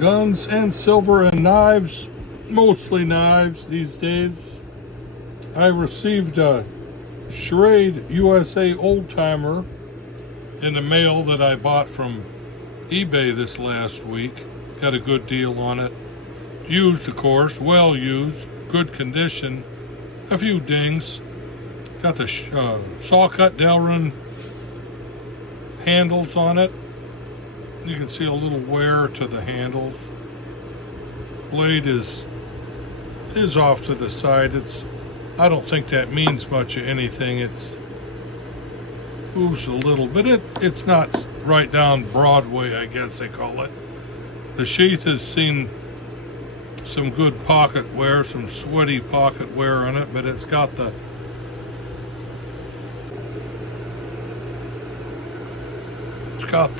Guns and silver and knives, mostly knives these days. I received a Schrade USA old timer in the mail that I bought from eBay this last week. Got a good deal on it. Used, of course, well used, good condition. A few dings. Got the saw cut Delrin handles on it. You can see a little wear to the handles. Blade is off to the side. I don't think that means much of anything. It's moves a little, but it's not right down Broadway, I guess they call it. The sheath has seen some good pocket wear, some sweaty pocket wear on it, but it's got the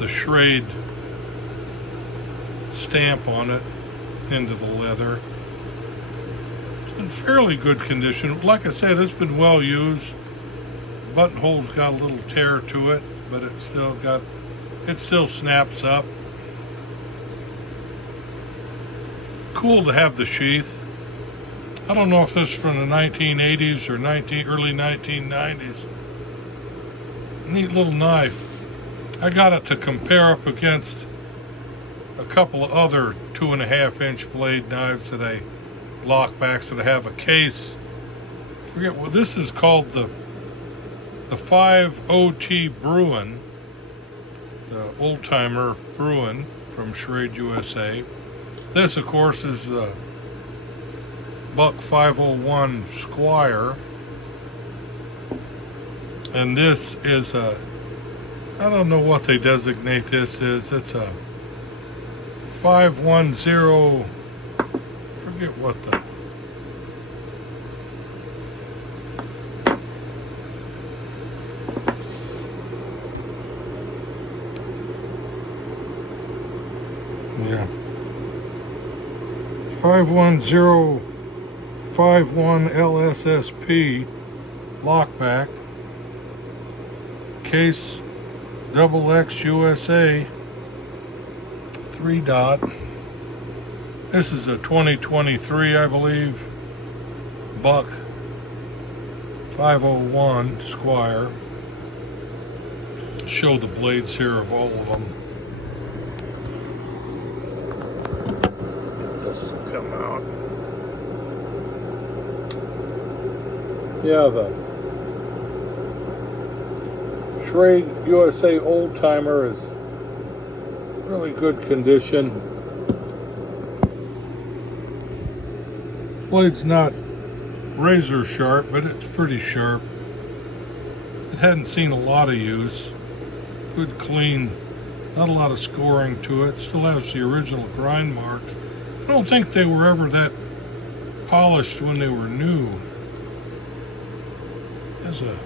Schrade stamp on it into the leather. It's in fairly good condition. Like I said, it's been well used. Buttonhole's got a little tear to it, but it still snaps up. Cool to have the sheath. I don't know if this is from the 1980s or early 1990s. Neat little knife. I got it to compare up against a couple of other 2.5-inch blade knives that I lockbacks that I have a case. I forget what this is called, the 5OT Bruin, the old timer Bruin from Schrade USA. This, of course, is the Buck 501 Squire, and this is I don't know what they designate this is. It's a 510, forget what the, yeah, 51051 LSSP lockback, case XX USA 3-dot. This is a 2023, I believe, Buck 501 Squire. Show the blades here of all of them. This will come out. Yeah, the Schrade USA old timer is really good condition. Blade's not razor sharp, but it's pretty sharp. It hadn't seen a lot of use. Good clean, not a lot of scoring to it. Still has the original grind marks. I don't think they were ever that polished when they were new. Has a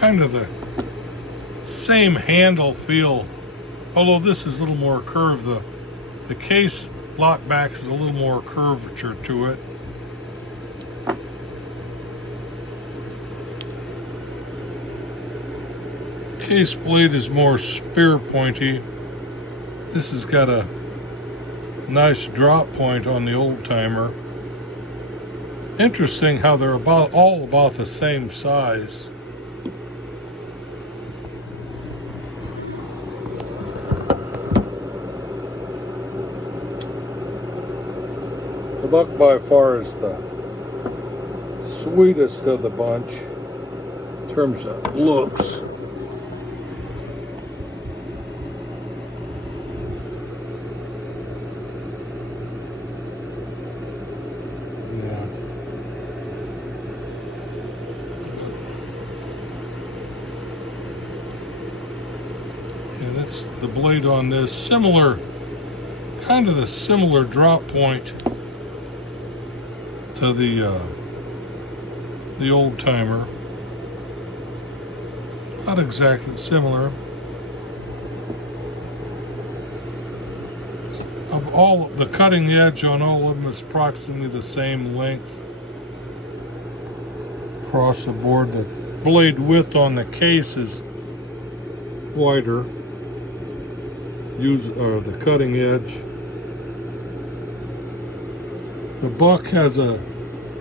kind of the same handle feel, although this is a little more curved. The case lockback is a little more curvature to it. Case blade is more spear pointy. This has got a nice drop point on the old timer. Interesting how they're all about the same size. The Buck by far is the sweetest of the bunch in terms of looks. Yeah, that's the blade on this. Similar, kind of the similar drop point to the old timer. Not exactly similar. The cutting edge on all of them is approximately the same length across the board. The blade width on the case is wider. The cutting edge The buck has a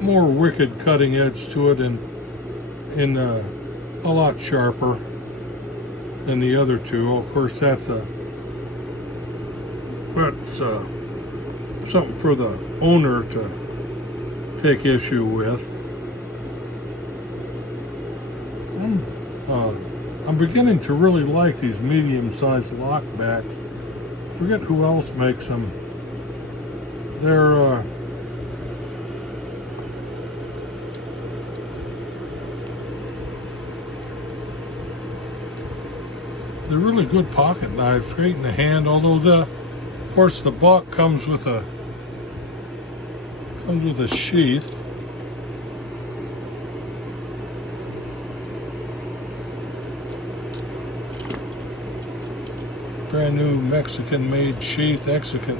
more wicked cutting edge to it and a lot sharper than the other two. Of course, that's something for the owner to take issue with. I'm beginning to really like these medium-sized lockbacks. I forget who else makes them. They're really good pocket knives, great in the hand. Although of course, the buck comes with a sheath. Brand new Mexican-made sheath, excellent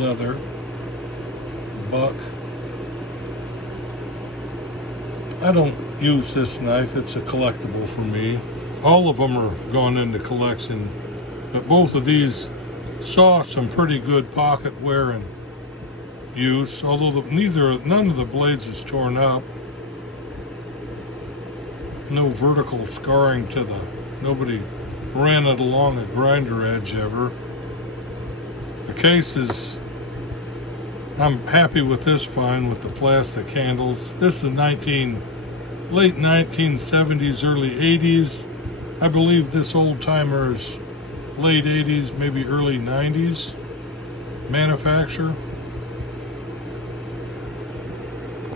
leather. Buck. I don't use this knife; it's a collectible for me. All of them are going into collection, but both of these saw some pretty good pocket wear and use. Although none of the blades is torn up. No vertical scarring to nobody ran it along a grinder edge ever. The case is, I'm happy with this find with the plastic handles. This is late 1970s, early 80s. I believe this old timer is late 80s, maybe early 90s manufacture.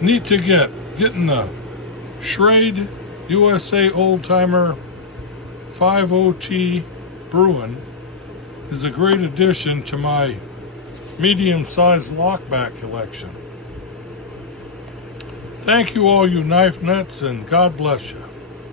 Neat to getting the Schrade USA old timer 5OT Bruin is a great addition to my medium-sized lockback collection. Thank you, all you knife nuts, and God bless you.